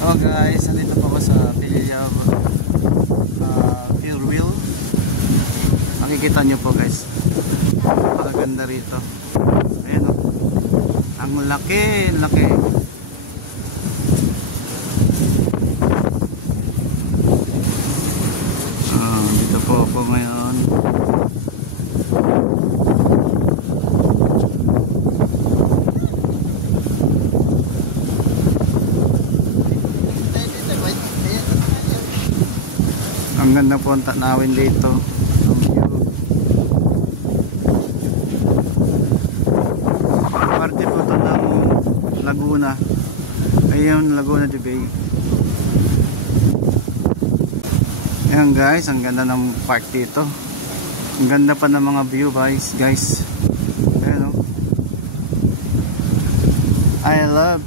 Oh guys, nandito po ako sa Pililya Pure Wheel. Makikita nyo po guys, napakaganda rito. Ayan o, ang laki. Dito po ako ngayon. Ang ganda po ang tanawin dito. Parte po ito ng Laguna. Ayun, Laguna de Bay. Ayan guys, ang ganda ng park dito. Ang ganda pa ng mga view guys. Ayan o. I love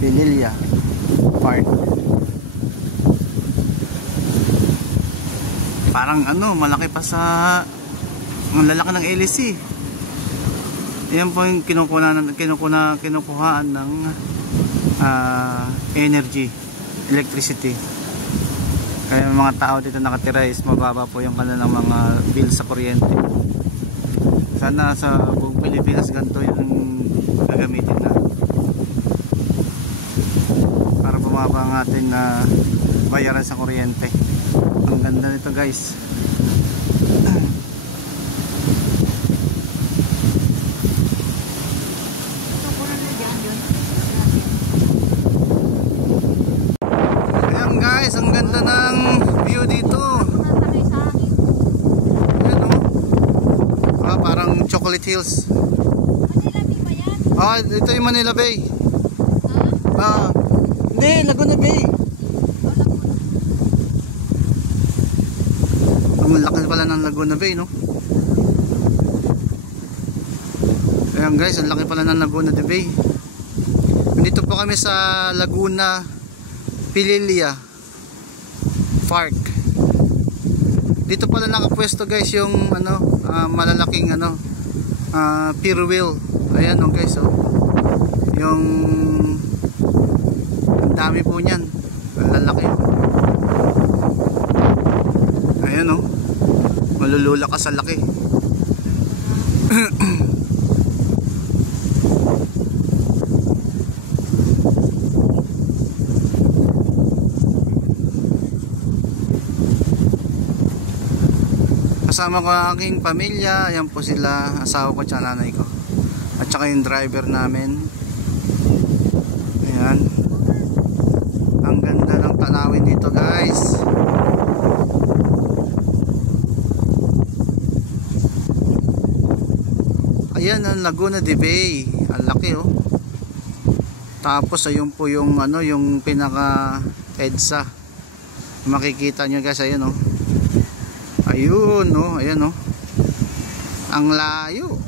Pililya Park. Parang ano, malaki pa sa ang lalaki ng LEC. Yan po yung kinukuhaan ng energy, electricity. Kaya yung mga tao dito nakatira is mababa po yung kanilang mga bill sa kuryente. Sana sa buong Pilipinas ganito yung gagamitin na para bumaba ang ating bayaran sa kuryente. Ang ganda nito guys. Ayan guys, ang ganda ng view dito. Ayan o, parang Chocolate Hills. Ito yung Manila Bay. Hindi, Laguna Bay. Ang laki pala ng Laguna Bay, no? Ayan guys, ang laki pala ng Laguna Bay. Nandito po kami sa Laguna Pililya Park. Dito pala nakapwesto guys yung malalaking Pure Wheel. Ayan o guys, yung ang dami po niyan, lalaki. Ayan o, malulula ka sa laki. Kasama ko ang aking pamilya. Ayan po sila, asawa ko at nanay ko, at saka yung driver namin. Ayan, ang ganda ng tanawin dito guys. Ayan ang Laguna de Bay, ang laki oh. Tapos ayun po yung yung pinaka EDSA, makikita nyo guys. Ayan oh, ayun oh, ayan oh, ang layo.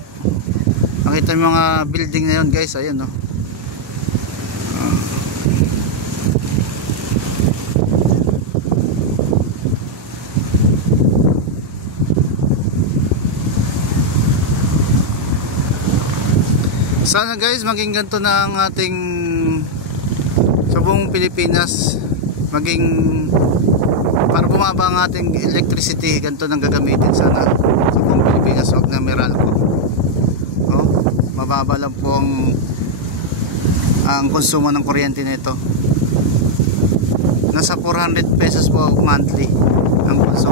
Nakita yung mga building na yun guys. Ayan oh. Sana guys maging ganito na ang ating sa buong Pilipinas, maging para bumaba ang ating electricity, ganito nang gagamitin sana sa buong Pilipinas. Huwag na Meralco. Mababa lang po ang konsumo ng kuryente nito. Nasa 400 pesos po monthly ang konsumo.